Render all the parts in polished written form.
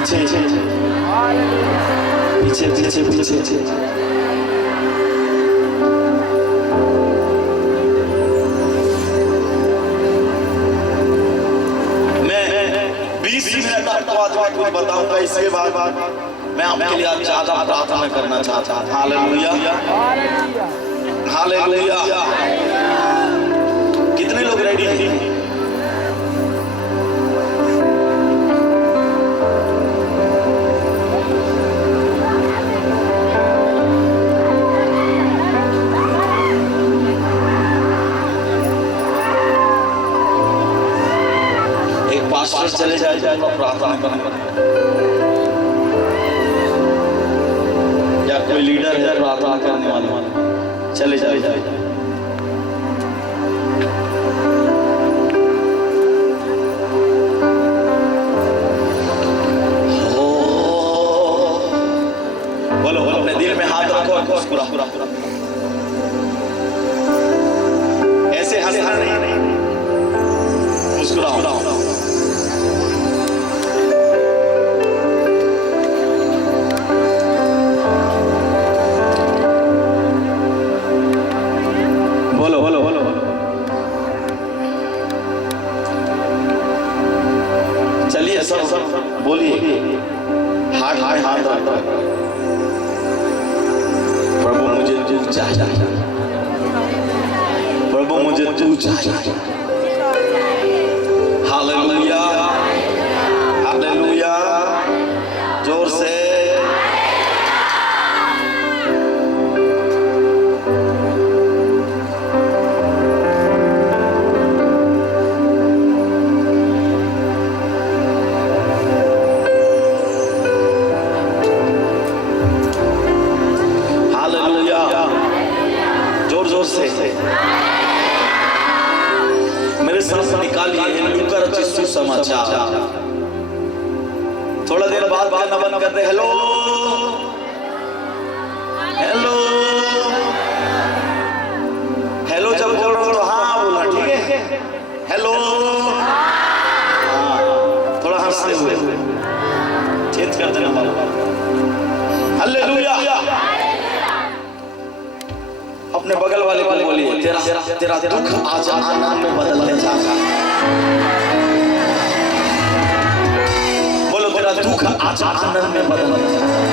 पीछे पीछे पीछे पीछे। कुछ बताऊंगा, इसके बाद मैं आपके लिए आज ज्यादा प्रार्थना करना चाहता हूं। Hallelujah hallelujah. कितने लोग रेडी हैं? एक पास्टर चले जाए तो प्रार्थना करना, या कोई लीडर है प्रार्थना करने वाला, चले जाए। बोलो अपने दिल में हाथ रखो और मुस्कुराओ। ऐसे हंसना नहीं, मुस्कुराओ। चलिए सब बोलिए, हाथ में हाथ रखो। प्रभु मुझे तू चाहिए, प्रभु मुझे तू चाहिए। Hallelujah hallelujah. जोर से मेरे साथ निकालिए लूका रचित सुसमाचार। थोड़ा देर बाद गाना बंद कर दे। हेलो हेलो हेलो, जब बोल रहा हूं तो हाँ बोलना, ठीक है? हेलो हाँ, थोड़ा हंसते हुए चेंज कर देना वाला। हालेलुया। अपने बगल वाले को बोलिए, तेरा दुख आज आनंद में बदलने जा रहा है। बोलो तेरा दुख आज आनंद में बदलने जा रहा है।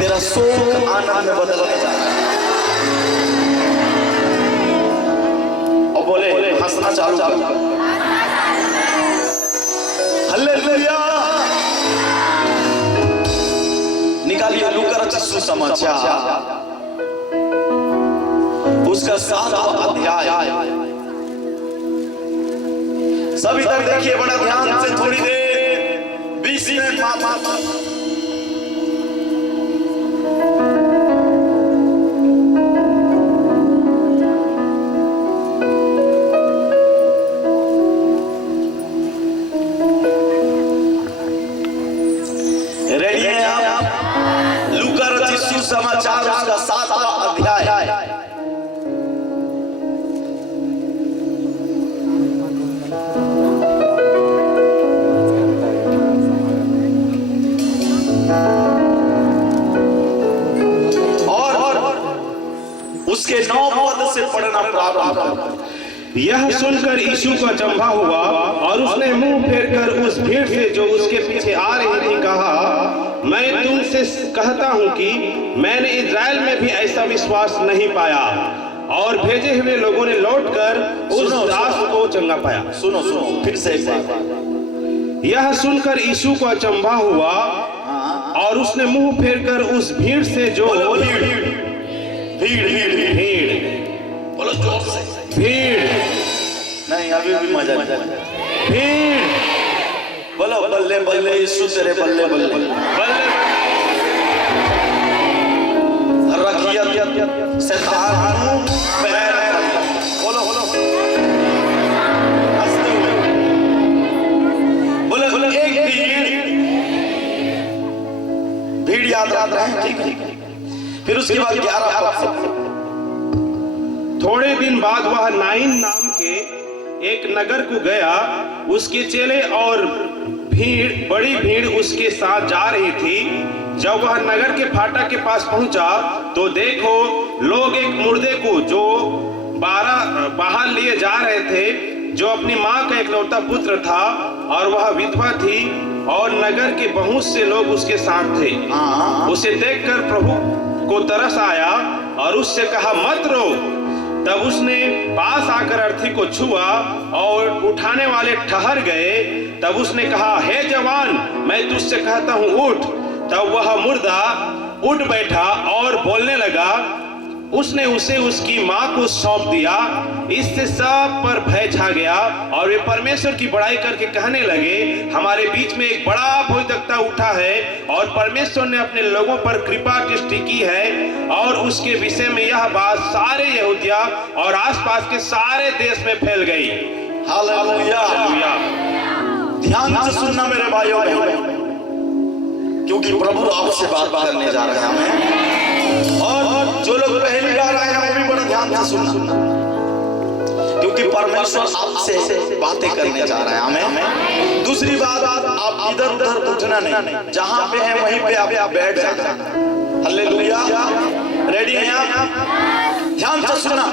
तेरा शोक आनंद में बदलने जा रहा है। और बोले हंसना चालू करो। हालेलुया। निकालिए लूका रचित सुसमाचार, उसका 7वां अध्याय। सभी तक देखिए बड़ा ध्यान से, थोड़ी देर 20 मिनट मात्र। रेडी हैं आप? लूका रचित सुसमाचार उसका 7वां अध्याय। उसके 9 पद से पढ़ना प्रारंभ करो। यह सुनकर यीशु का जंभा हुआ और उसने मुंह फेरकर उस भीड़ से जो उसके पीछे आ रही थी कहा, मैं तुमसे कहता हूं कि मैंने इज़राइल में भी ऐसा विश्वास नहीं पाया। और भेजे हुए लोगों ने लौटकर उस दास को चंगा पाया। सुनो सुनो फिर से एक बार। यह सुनकर यीशु का जंभा हुआ और उसने मुंह फेरकर उस भीड़ से जो भीड़ भीड़ भीड़ बोलो जोर से। भीड़ नहीं, अभी भी मजा भीड़। बोलो बल्ले बल्ले यीशु तेरे बल्ले बल्ले बल्ले रखियत शैतान पैर। बोलो बोलो हंसते हुए बोलो बोलो। एक भीड़ याद रहे, ठीक है? फिर उसके बाद 11 पद। थोड़े दिन बाद वह नाइन नाम के एक नगर को गया। उसके चेले और बड़ी भीड़ उसके साथ जा रही थी। जब वह नगर के फाटक के पास पहुंचा तो देखो, लोग एक मुर्दे को जो बाहर लिए जा रहे थे, जो अपनी माँ का इकलौता पुत्र था, और वह विधवा थी, और नगर के बहुत से लोग उसके साथ थे। उसे देखकर प्रभु को तरस आया और उससे कहा, मत रो। तब उसने पास आकर अर्थी को छुआ और उठाने वाले ठहर गए। तब उसने कहा, हे जवान, मैं तुझसे कहता हूँ, उठ। तब वह मुर्दा उठ बैठा और बोलने लगा। उसने उसे उसकी माँ को सौंप दिया। इससे सब पर भय छा गया और वे परमेश्वर की बड़ाई करके कहने लगे, हमारे बीच में एक बड़ा भविष्यवक्ता उठा है और परमेश्वर ने अपने लोगों पर कृपा दृष्टि की है। और उसके विषय में यह बात सारे यहूदिया और आसपास के सारे देश में फैल गई। हालेलुया। ध्यान से सुनना मेरे भाइयों बहनों, क्योंकि प्रभु आपसे बात करने जा रहे हैं। और जो लोग पहली बार आए हैं वो भी बड़ा ध्यान से सुनना, क्योंकि परमेश्वर आपसे बातें करने जा रहे हैं। हमें दूसरी बात, आप इधर उधर उठना नहीं, जहां पे है वहीं पे आप बैठ जाना। हालेलुया। रेडी हैं आप? ध्यान से सुनना।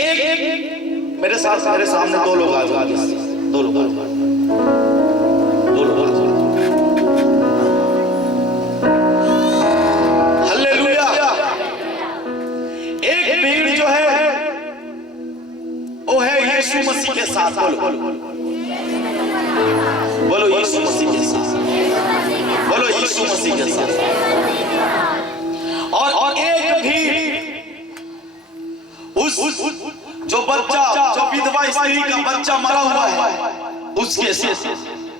एक मेरे सामने दो लोग आ जाओ, दो लोग आ जाओ। यीशु मसीह के साथ बोलो यीशु मसीह के साथ, बोलो यीशु मसीह के साथ। और एक भी उस जो बच्चा, जो विधवा स्त्री का बच्चा मरा हुआ है, उसके साथ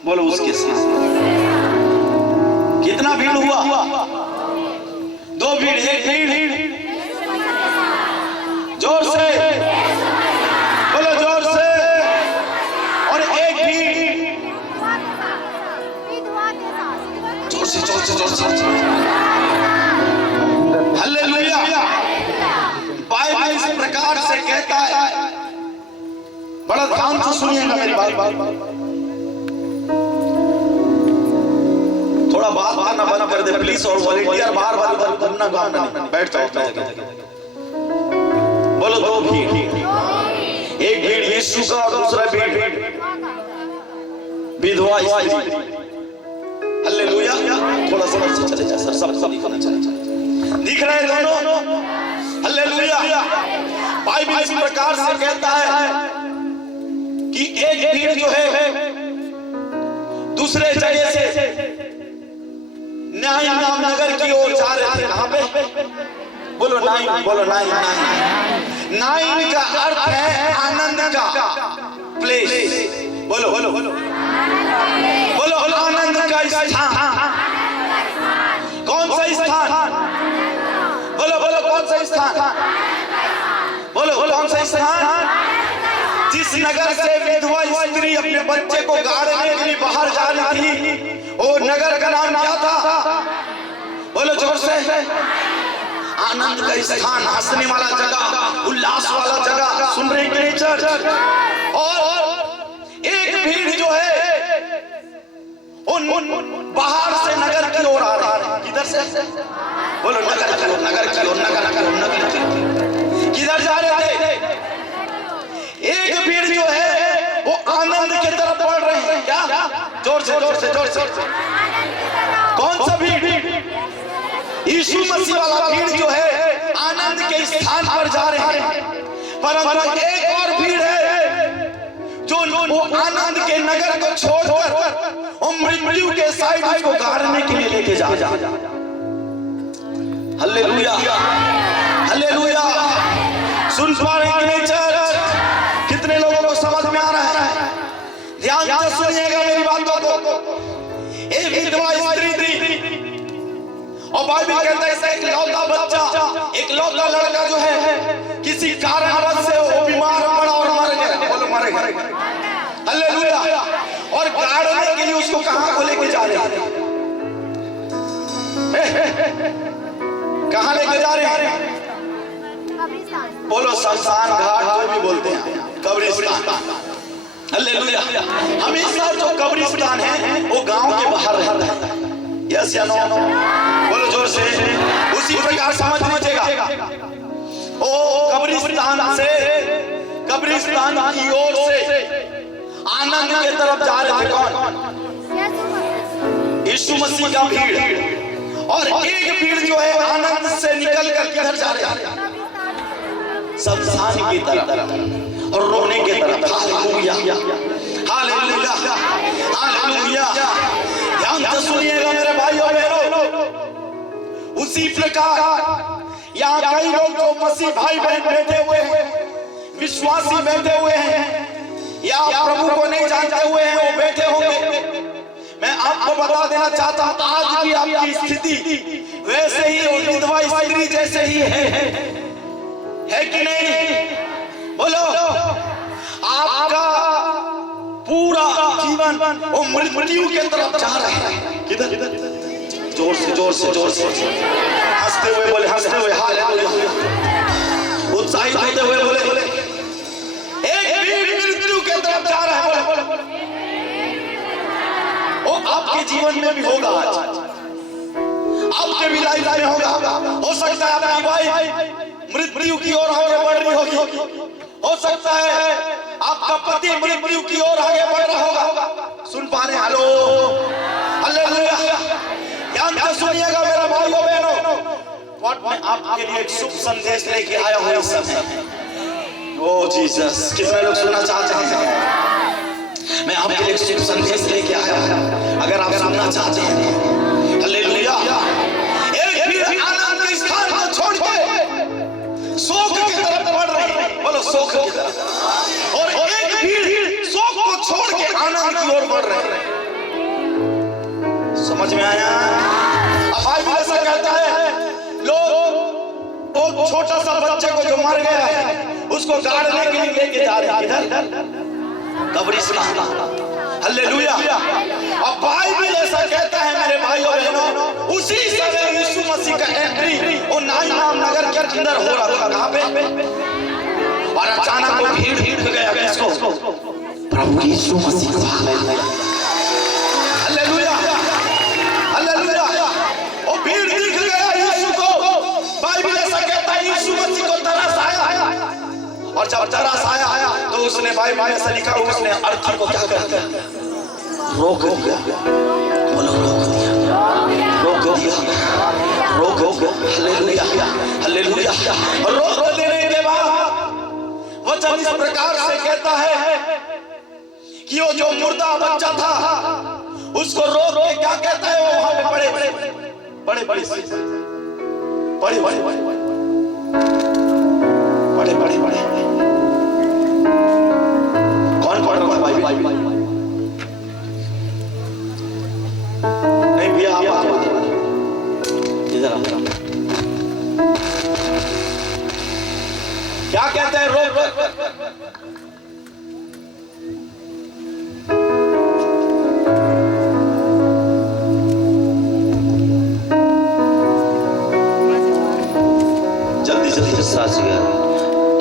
बोलो, उसके साथ। कितना भीड़ हुआ? दो भीड़, एक भीड़। जोर से बोलो, जोर से। और एक भीड़, जोर से, जोर से, जोर से। हालेलुया। बाइबल इस प्रकार से कहता है, बड़ा ध्यान से सुनिएगा मेरी बात। थोड़ा बात करना बंद कर दे प्लीज, और वॉलंटियर बार बार उधर घूमना गाना, बैठ जाओ। बोलो, दो भीड़, एक भीड़ यीशु का और दूसरा भीड़ विधवा स्त्री। हालेलुया। थोड़ा सा चले जा सर, सब दिखना चाहिए। दिख रहे हैं दोनों? हालेलुया। बाइबल इस प्रकार से कहता है कि एक भीड़ जो है दूसरे जगह से नाइन नाम नगर की ओर जा रहे थे। कहां पे? बोलो नाइन, बोलो नाइन। नाइन का अर्थ है आनंद का प्लेस। बोलो बोलो बोलो बोलो, आनंद का स्थान। कौन सा स्थान? बोलो बोलो, कौन सा स्थान? बोलो कौन सा स्थान? जिस नगर से विधवा स्त्री अपने बच्चे को गाड़ने के लिए बाहर जा रही थी, वो नगर का नाम क्या था? बोलो जोर से। आनंद का स्थान, हंसने वाला जगह, उल्लास वाला जगह। सुन रहे हैं कि चर्च? और एक भीड़ जो है उन बाहर से नगर की ओर आ रही है। किधर से? बोलो नगर की ओर, नगर की ओर, नगर की ओर, नगर की ओर। किधर जा रहे थे? एक भीड़ जो है वो आनंद की तरफ बढ़ रही है। क्या? जोर से, जोर से, जोर से। कौन सा भीड़? यीशु मसीह वाला भीड़ जो है आनंद के स्थान पर जा रहे हैं। परंतु एक और भीड़ है जो वो आनंद के नगर को छोड़कर मृत्यु के साइड को गाड़ने के लिए लेके जा। Hallelujah, hallelujah. सुन पा रहे हैं कि नहीं चर्च? कितने लोगों को समझ में आ रहा है? ध्यान से सुनिएगा मेरी बातों को। एक विधवा स्त्री थी और बाइबल कहता है एक लौता बच्चा, एक लौता लड़का जो है किसी कारणवश से वो बीमार पड़ा और मर गया। बोलो मर गया। हालेलुया। और गाड़ने के लिए उसको कहां को लेके जा रहे हैं? कहां लेके जा रहे हैं? बोलो शमशान घाट, जो भी बोलते हैं। कब्रिस्तान। हालेलुया। हमेशा जो कब्रिस्तान है वो गांव के बाहर रहता है। यस या नो? बोलो जोर से। उसी प्रकार समझ लीजिएगा, ओ कब्रिस्तान से, कब्रिस्तान की ओर से आनंद की तरफ जा रहे थे कौन? यीशु मसीह का भीड़। और एक भीड़ जो है आनंद से निकल कर किधर जा रहे हैं? शमशान की तरफ और रोने की तरफ। Hallelujah, hallelujah, hallelujah. ध्यान से सुनिएगा मेरे भाइयों बहनों। उसी प्रकार यहाँ कई लोग जो मसीह भाई बहन बैठे हुए हैं, विश्वासी बैठे हुए हैं, या प्रभु को नहीं जानते हुए हैं, वो बैठे होंगे। मैं आपको बता देना चाहता हूँ, आज भी आपकी स्थिति वैसे ही विधवा स्त्री जैसे ही है कि नहीं? बोलो। आपका पूरा जीवन वो मृत्यु के तरफ जा रहा है। किधर? जोर से, जोर से, जोर से हंसते हुए बोले, हंसते हुए, हालेलुया। उत्साहित होते हुए बोले, एक भीड़ मृत्यु के तरफ जा रहा है। बोले वो आपके जीवन में भी होगा, आज आपके भी लाइफ में होगा। हो सकता है आपकी वाइफ मृत्यु की ओर आगे बढ़ रही होगी, हो सकता है आपका पति मृत्यु की ओर आगे बढ़ रहा होगा। सुन पा रहे? Hello, hallelujah. ध्यान से सुनिएगा मेरा भाइयों बहनों, मैं आपके लिए एक शुभ संदेश लेके आया हूँ इस समय। ओ जीसस, कितने लोग सुनना चाहते हैं? मैं आपके लिए एक शुभ संदेश लेके आया हूँ, अगर आप सुनना चाहते हैं। हालेलुया। एक भीड़ आनंद के स्थान को छोड़ के शोक की तरफ बढ़ रही है। बोलो, शोक की तरफ। और एक भीड़ शोक को छोड़ के आनंद की ओर बढ़ रही है। समझ में आया? अब बाइबल ऐसा कहता है, लोग वो छोटा सा बच्चे को जो मर गया है उसको गाड़ने के लिए लेके जा रहे हैं। किधर? कब्रिस्तान। हालेलुया। अब बाइबल ऐसा कहता है मेरे भाइयों बहनों, उसी समय यीशु मसीह का एंट्री वो नाइन नगर के अंदर हो रहा था। कहां पे? और अचानक वो भीड़ गया किसको? प्रभु यीशु मसीह को। Hallelujah, hallelujah. वो भीड़ दिख गया यीशु को। बाइबल ऐसा कहता है यीशु मसीह को तरस आया, और जब तरस आया तो उसने बाइबल में ऐसा लिखा, उसने अर्थी को क्या कर दिया? रोक दिया। बोलो, रोक दिया, रोक दिया, रोक दिया। Hallelujah, hallelujah. रोक देने के बाद वचन इस प्रकार से कहता है कि वो जो मुर्दा बच्चा था उसको रोक के क्या कहता है? वो वहां पे बड़े बड़े बड़े बड़े कौन भाई नहीं भैया, आप इधर क्या कहते हैं? रोक।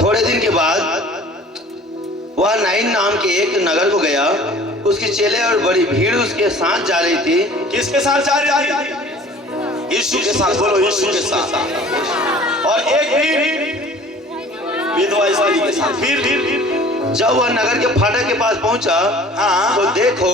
थोड़े दिन के बाद वह नाइन नाम के एक नगर को गया। उसके चेले और बड़ी भीड़ उसके साथ जा रही थी। किसके साथ जा रही थी? यीशु के साथ। बोलो, यीशु के साथ। और एक भीड़ विधवा स्त्री के साथ। फिर जब वह नगर के फाटक के पास पहुंचा, तो देखो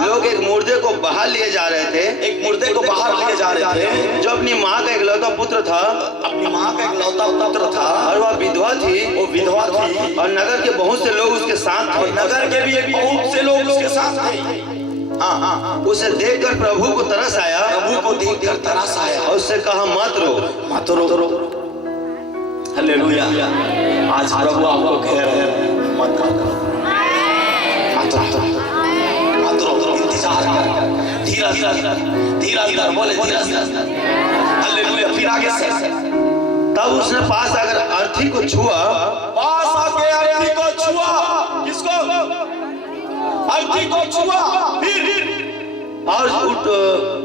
लोग एक मुर्दे को बाहर लिए जा रहे थे। एक मुर्दे को बाहर लिए जा रहे थे जो अपनी माँ का इकलौता पुत्र था। अपनी माँ का इकलौता पुत्र था, और वह विधवा थी। वो विधवा थी, और नगर के बहुत से लोग उसके साथ थे। नगर के भी बहुत से लोग उसके साथ थे। उसे देखकर प्रभु को तरस आया। प्रभु को देखकर तरस आया और उससे कहा, मत रो, मत रो। हालेलुया। आज प्रभु आपको कह रहे हैं, मत रो, मत रो, मत रो। इंतजार कर, धीरे बोले, धीरे। हालेलुया। फिर आगे से तब उसने पास आकर अर्थी को छुआ। पास आके अर्थी को छुआ। किसको? अर्थी को छुआ। फिर और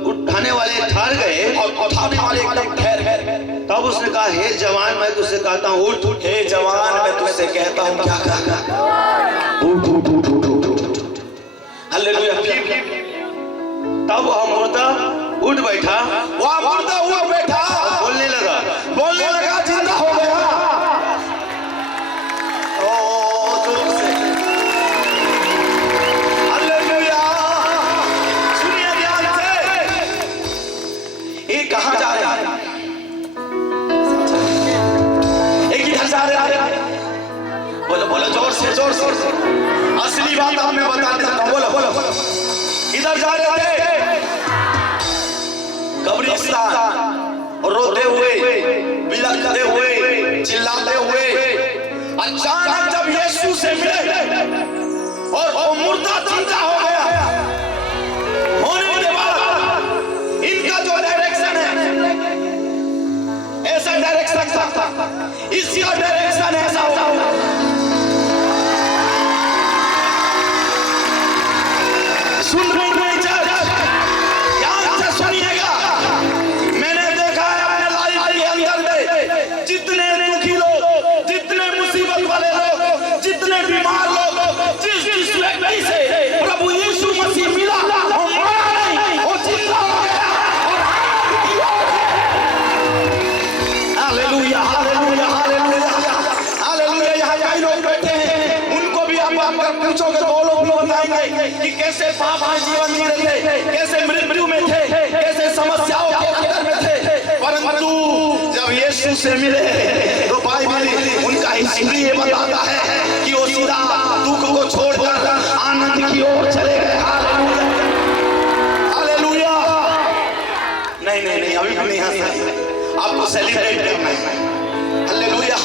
उठाने वाले ठहर गए। और उठाने वाले एकदम ठहर गए। तब तब उसने कहा, हे जवान मैं तुझसे कहता हूँ उठ। हे जवान मैं तुझसे कहता हूँ क्या कर, उठ उठ उठ उठ उठ उठ। हालेलुया। तब वह मुर्दा उठ बैठा, वह मुर्दा उठ बैठा, बोलने लगा, जिंदा हो गया। ओ जोर से हालेलुया। सुनिए ध्यान से, ये कहाँ जा रहा है? एक इधर जा रहा है। बोलो बोलो जोर से जोर से। असली बात अब मैं बताने देता हूँ। बोलो बोलो बोलो। इधर जा रहे थे कब्रिस्तान, रोते हुए, बिलखते हुए, चिल्लाते हुए। अचानक जब यीशु से मिले और वो मुर्दा जिंदा हो गया, होने के बाद इनका जो डायरेक्शन है ऐसा डायरेक्शन था, इसका डायरेक्शन ऐसा होगा। सुन रहे हैं चर्च, ध्यान से सुनिएगा। मैंने देखा है अपने लाइफ के अंदर में जितने दुखी लोग, जितने मुसीबत वाले लोग, जितने बीमार लोग, जिस व्यक्ति से प्रभु यीशु मसीह मिला, वो मरा नहीं, वो जिंदा हो गया। Hallelujah hallelujah hallelujah hallelujah. यहाँ कई लोग बैठे हैं, उनको भी आप पूछोगे तो वो लोग बताएंगे कि कैसे पाप में जीवन जी रहे थे, कैसे मृत्यु में थे, कैसे समस्याओं के अंदर में थे। परंतु जब यीशु से मिले तो बाइबल उनका हिस्ट्री ये बताता है कि वो सीधा दुख को छोड़कर आनंद की ओर चले गए। Hallelujah hallelujah. नहीं नहीं नहीं, अभी भी नहीं हंसना, आपको सेलिब्रेट करना है। हालेलुया,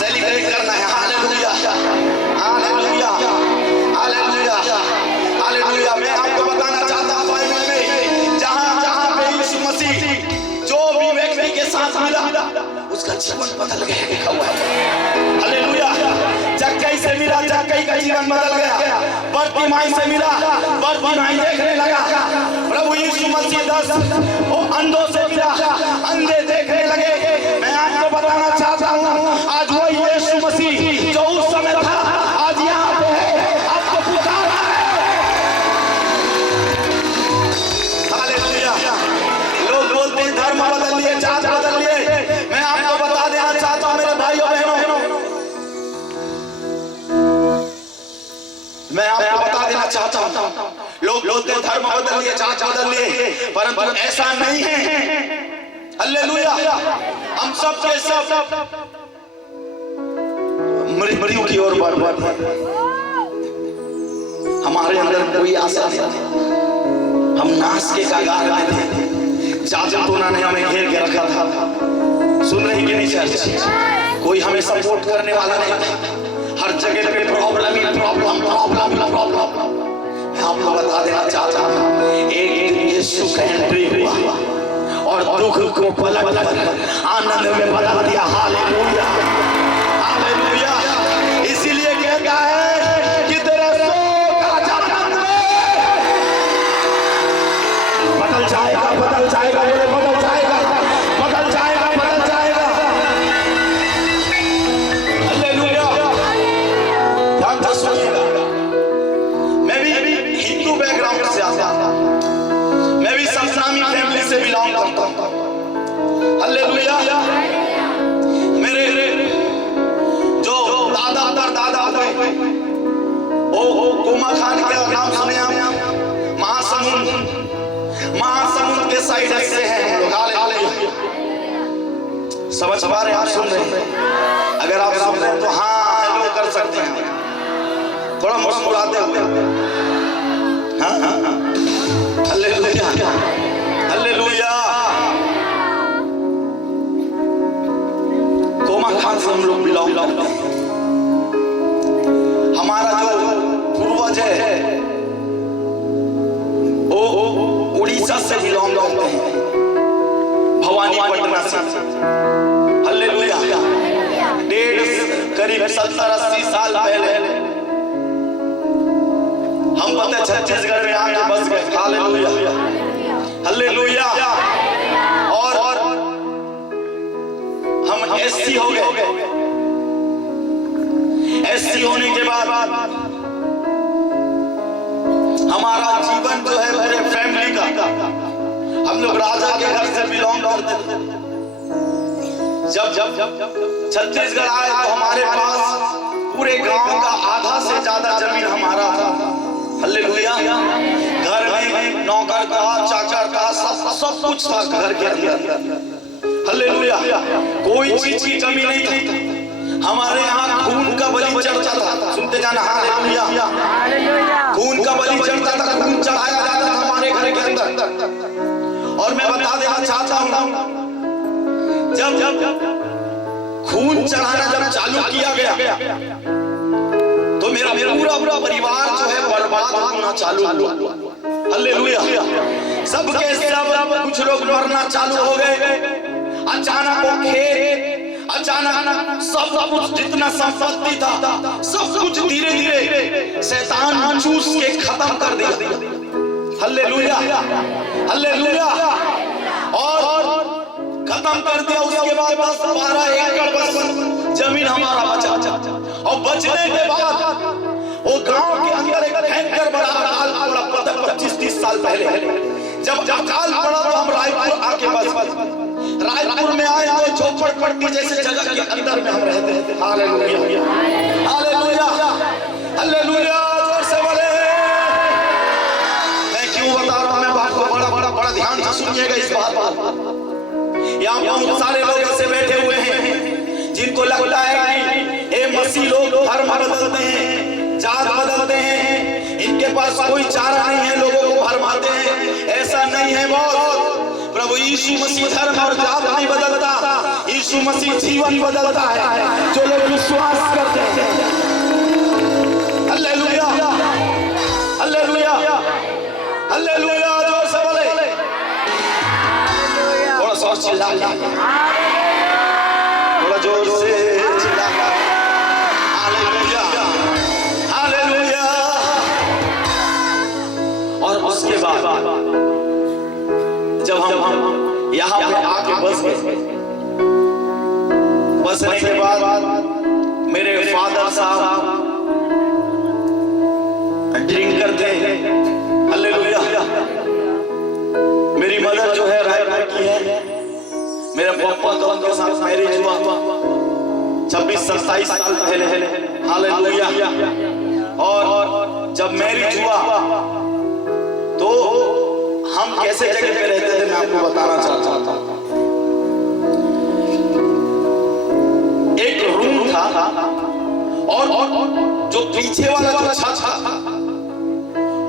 सेलिब्रेट करना है। Hallelujah hallelujah hallelujah hallelujah. मैं आपको बताना चाहता हूं बाइबल में जहां जहां पे यीशु मसीह जो भी व्यक्ति के साथ मिला उसका जीवन बदल गया, लिखा हुआ है। हालेलुया। जक्कई से मिला, जक्कई का जीवन बदल गया। बरतिमाई से मिला, बरतिमाई देखने लगा। प्रभु यीशु मसीह 10 वो अंधों से मिला, अंधे देखने लगे। मैं आपको बताना चाहता हूं आज वही यीशु मसीह जो उस समय था आज यहाँ पे है, आपको पुकार रहा है। हालेलुया। लोग बोलते हैं धर्म बदल लिए, जात बदल लिए। मैं आपको बता देना चाहता हूं मेरे भाइयों बहनों, मैं आपको बता देना चाहता हूं लोग बोलते हैं धर्म बदल लिए, जात बदल लिए, परंतु ऐसा नहीं है। हालेलुया। हम सब के सब मृत्यु की ओर बढ़ बढ़, हमारे अंदर कोई आशा नहीं, हम नाश के कगार में थे। जादूटोना ने हमें घेर के रखा था। सुन रहे कि नहीं चर्च? कोई हमें सपोर्ट करने वाला नहीं था। हर जगह पे प्रॉब्लम ही प्रॉब्लम प्रॉब्लम प्रॉब्लम। मैं आपको बता देना चाहता हूँ एक दिन यीशु का एंट्री हुआ और दुख को पलट कर आनंद में बदल दिया। Hallelujah hallelujah. इसीलिए कहता है कि तेरे शोक आज आनंद में बदल जाएगा, बदल जाएगा, बोले बदल जाएगा, बदल जाएगा, बदल जाएगा। हालेलुया। ध्यान से सुनिएगा। मैं भी हिंदू बैकग्राउंड से आता हूं, मैं भी संस्नामी फैमिली से बिलोंग करता हूं। हालेलुया। मेरे जो दादा दादा हुए ओ कुमा खान का नाम सुने आप? महासमुंद के साइड से हैं हम लोग। हालेलुया। समझ पा रहे हैं? आप सुन रहे हैं? अगर आप सुन रहे हैं तो हाँ हेलो कर सकते हैं, थोड़ा मुस्कुराते हुए। हाँ हाँ हाँ। Hallelujah hallelujah. कोमा खान से हम लोग बिलोंग करते हैं। हमारा जो पूर्वज है वो उड़ीसा से बिलोंग करते हैं, भवानीपटना से। हालेलुया। करीब 70-80 साल पहले हम पता छत्तीसगढ़ में आके बस गए। Hallelujah hallelujah. और होने के बाद हमारा जीवन जो है मेरे फैमिली का, हम लोग राजा के घर से बिलोंग करते थे। जब छत्तीसगढ़ आए तो हमारे पास पूरे गांव का आधा से ज्यादा जमीन हमारा था। हालेलुया। घर में नौकर का, चाकर का, सब कुछ था घर के अंदर। हालेलुया। कोई चीज की कमी नहीं थी। हमारे यहाँ खून का बलि चढ़ता था। सुनते जाना, हालेलुया। खून का बलि चढ़ता था, खून चढ़ाया जाता था हमारे घर के अंदर। और मैं बता देना चाहता हूँ, जब खून चढ़ाना जब चालू किया गया तो मेरा पूरा परिवार जो है बर्बाद होना चालू हुआ। हालेलुया। सब के सब कुछ लोग मरना चालू हो गए। अचानक वो खेत, अचानक सब कुछ जितना संपत्ति था सब कुछ धीरे धीरे शैतान चूस के खत्म कर दिया। Hallelujah, hallelujah. और खत्म कर दिया। उसके बाद 10-12 एकड़ बस जमीन हमारा बचा। और बचने के बाद वो गांव के अंदर एक भयंकर बड़ा अकाल पड़ा 25-30 साल पहले। जब अकाल पड़ा तो हम रायपुर आके बस रायपुर में आए तो झोपड़पट्टी जैसे जगह के अंदर में हम रहते थे। Hallelujah, hallelujah, hallelujah. जोर से बोले। मैं क्यों बता रहा हूं, मैं बात को बड़ा ध्यान से सुनिएगा इस बात पर। यहाँ बहुत सारे लोग ऐसे बैठे हुए हैं जिनको लगता है कि ये मसीह लोग धर्म बदलते हैं, जात बदलते हैं, इनके पास कोई चारा नहीं है, लोगों को भरमाते हैं। ऐसा नहीं है बहुत। प्रभु यीशु मसीह धर्म और जात नहीं बदलता, यीशु मसीह जीवन बदलता है जो लोग विश्वास करते हैं। Hallelujah, hallelujah, hallelujah. जोर से बोले, थोड़ा सा चिल्ला, थोड़ा जोर से चिल्ला। Hallelujah, hallelujah. और उसके बाद जब हम यहाँ पे आके बस गए, बसने के बाद मेरे फादर साहब ड्रिंक करते हैं। हालेलुया। मेरी मदर जो है रायपुर की है। मेरे पापा तो उनके साथ मैरिज हुआ 26-27 साल पहले। हालेलुया। और जब मैरिज हुआ तो हम कैसे जगह पे रहते थे मैं आपको बताना चाहता हूँ। एक रूम था और जो पीछे वाला जो छत था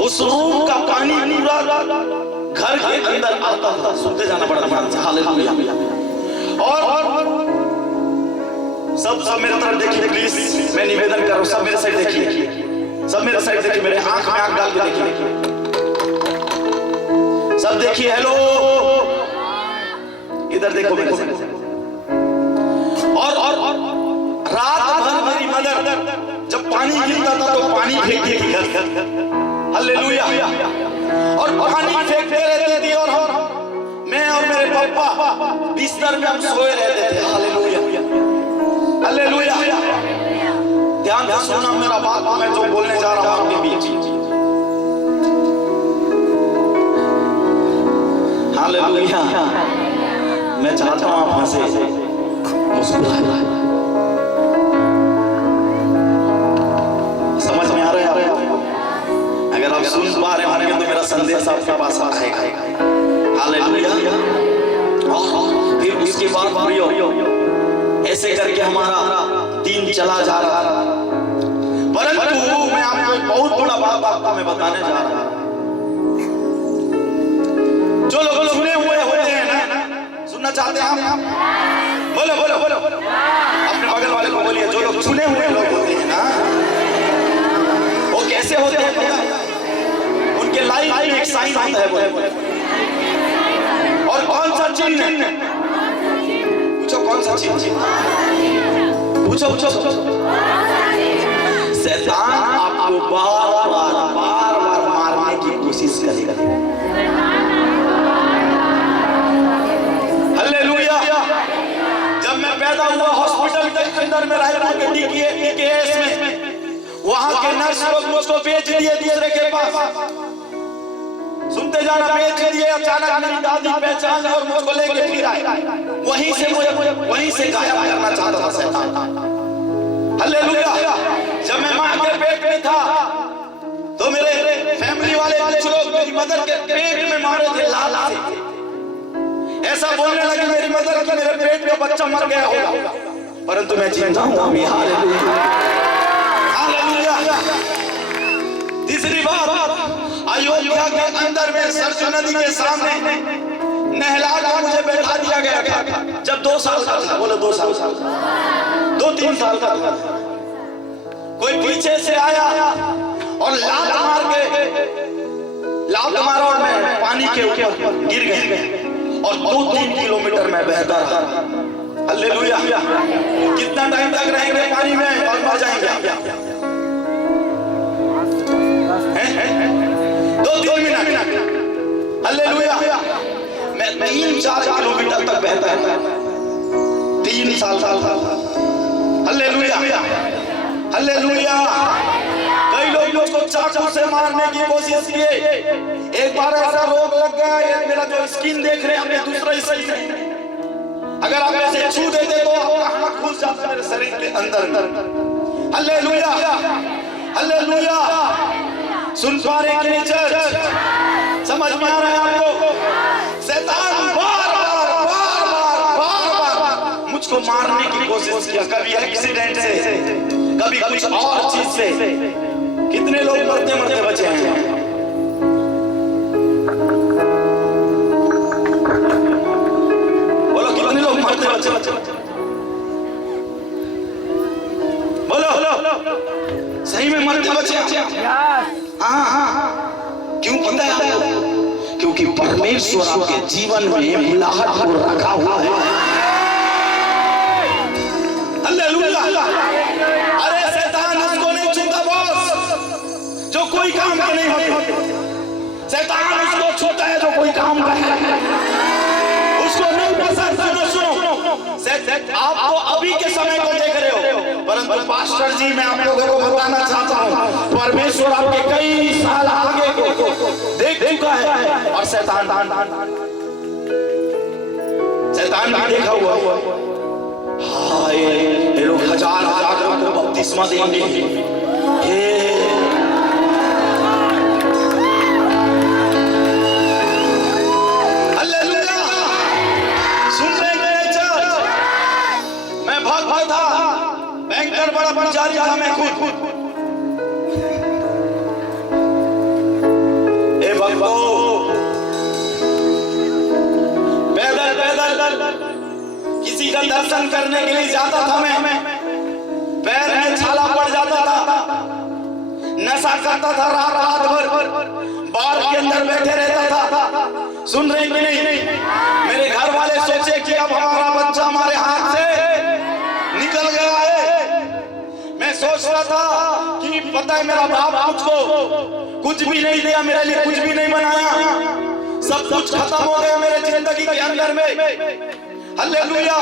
उस रूम का पानी पूरा घर के अंदर आता था। सुनते जाना बड़ा ध्यान से। हालेलुया। और सब मेरे तरफ देखिए प्लीज, मैं निवेदन कर रहा हूँ। सब मेरे साइड देखिए, सब मेरे साइड देखिए, मेरे आंख में आंख डाल के देखिए, सब देखिए। हेलो, इधर देखो मेरे से। और रात भर मेरी मदर जब पानी गिरता था तो पानी फेंकती थी घर। हालेलुया। और पानी फेंकते रहती थी और मैं और मेरे पापा बिस्तर में हम सोए रहते थे। Hallelujah, hallelujah. ध्यान से सुनना मेरा बात, मैं जो बोलने जा रहा हूं आपके बीच। हालेलुया। मैं चाहता हूं आप हंसे, मुस्कुराए। समझ में आ रहा है? अगर आप सुन पा रहे होंगे तो मेरा संदेश आपके पास आएगा। हालेलुया। और फिर उसके बाद ऐसे करके हमारा दिन चला जा रहा है। परंतु मैं आपको बहुत बड़ा बात आपको मैं बताने जा रहा हूं। जो लोग सुने हुए होते हैं ना, सुनना चाहते हैं आप? बोलो बोलो बोलो। अपने बगल वाले को बोलिए, जो लोग सुने हुए लोग होते हैं ना, वो कैसे होते हैं पता है? उनके लाइफ में एक साइन होता है। बोले और कौन सा चिन्ह? पूछो कौन सा चिन्ह? पूछो पूछो। शैतान आपको बार बार मारने की कोशिश करेगा। हालेलुया। जब मैं पैदा हुआ हॉस्पिटल के अंदर में रायपुर के DKS में वहां के नर्स लोग मुझको बेच दिए दूसरे के पास। सुनते जाना, बेच दिए। अचानक मेरी दादी पहचान और मुझको लेके फिर आए। वहीं से गायब करना चाहता था शैतान। हालेलुया। जब मैं मां के पेट में था तो मेरे फैमिली वाले कुछ लोग मेरी मदर के पेट में मारे थे लाल से। ऐसा बोलने लगे मेरी मदर कि मेरे पेट में बच्चा मर गया होगा, परंतु मैं जिंदा हूं अभी। Hallelujah, hallelujah. तीसरी बात, अयोध्या के अंदर में सरजू नदी के सामने नहला कर मुझे बैठा दिया गया था जब 2 साल का था। बोलो 2 साल, 2-3 साल का था। कोई पीछे से आया और लात मारा और मैं पानी के ऊपर गिर गया और 2-3 किलोमीटर में बहता रहा। हालेलुया। कितना टाइम तक रहेंगे पानी में और मर जाएंगे? 2-3 मिनट। हालेलुया। मैं 3-4 किलोमीटर तक बहता है 3 साल। Hallelujah, hallelujah. कई लोग मुझको चाकू से मारने की कोशिश किए। एक बार ऐसा रोग लग गया, मेरा जो स्किन देख रहे हैं हमने दूसरा स्किन, अगर आप ऐसे छू देते तो आपका घुस जाता मेरे शरीर के अंदर। Hallelujah, hallelujah. सुन पा रहे कि नहीं चर्च? समझ में आ रहा है आपको? शैतान बार बार मुझको मारने की कोशिश किया, कभी एक्सीडेंट से, कभी कुछ और चीज से। कितने लोग मरते मरते बचे हैं? बोलो कितने लोग मरते बचे? बोलो सही में मरते बचे? हाँ। क्यों पता है आपको? क्योंकि परमेश्वर आपके जीवन में मिलाहट को रखा हुआ है। हालेलुया। अरे शैतान उसको नहीं छूता बॉस जो कोई काम के नहीं होते। शैतान उसको छूता है जो कोई काम का है। उसको नहीं पसंद। सुनो, आप तो अभी के समय को देख रहे हो, परंतु पास्टर जी मैं आप लोगों को बताना चाहता हूँ, परमेश्वर आपके कई साल आगे को देख चुका है और शैतान भी देखा हुआ। हाय, ये लोग हजार लोगों को बपतिस्मा देंगे। हालेलुया। सुन रहे हैं चर्च? मैं भक्त था, बैंकर बड़ा पुजारी था मैं खुद। ए भक्तो, पैदल किसी का दर्शन करने के लिए जाता था मैं, पैर में छाला पड़ जाता था, नशा करता था, रात भर बार के अंदर बैठे रहता था। सुन रहे कि नहीं? मेरे घर वाले सोचे कि अब हमारा बच्चा हमारे हाथ से निकल गया है। मैं सोच रहा था कि पता है मेरा बाप मुझको कुछ भी नहीं दिया, मेरे लिए कुछ भी नहीं बनाया, सब कुछ खत्म हो गया मेरे जिंदगी के अंदर में। हालेलुया।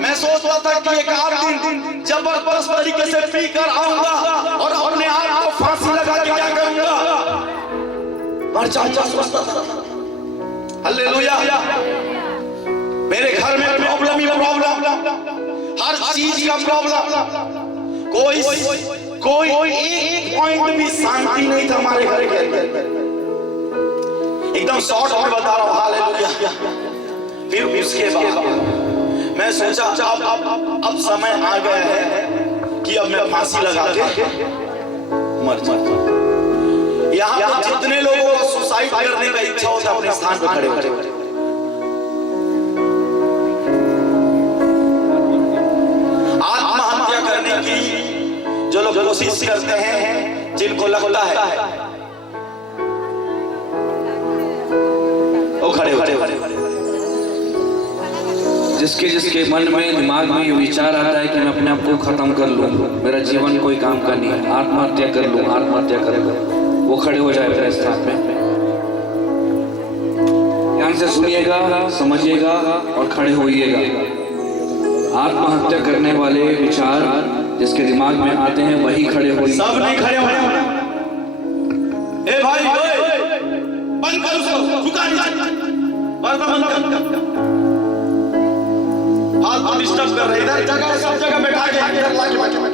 मैं सोच रहा था कि एक आध दिन जबरदस्त तरीके से पी कर आऊंगा और अपने आप को फांसी लगा के क्या करूंगा, मर जाऊंगा सोचता था। हालेलुया। मेरे घर में प्रॉब्लम ही प्रॉब्लम, हर चीज का प्रॉब्लम। कोई एक पॉइंट भी शांति नहीं था हमारे घर के अंदर। एकदम शॉर्ट में बता रहा हूँ। हालेलुया। फिर उसके बाद मैं सोचा अब समय आ गया है कि अब मैं फांसी लगा के मर जाऊं। यहाँ पर जितने लोगों को सुसाइड करने का इच्छा होता है अपने स्थान पर खड़े हो। आत्महत्या करने की जो लोग कोशिश करते हैं, जिनको लगता है वो खड़े खड़े जिसके मन में दिमाग में ये विचार आता है कि मैं अपने आप को खत्म कर लूं, मेरा जीवन कोई काम का नहीं है, आत्महत्या कर लूं, वो खड़े हो जाए अपने स्थान में। ध्यान से सुनिएगा, समझिएगा और खड़े होइएगा। आत्महत्या करने वाले विचार जिसके दिमाग में आते हैं वही खड़े हो। सब नहीं खड़े होने। ए भाई बंद कर उसको, झुका नहीं, बंद कर। फालतू डिस्टर्ब कर रहे, इधर जगह सब जगह बैठा के इधर लाके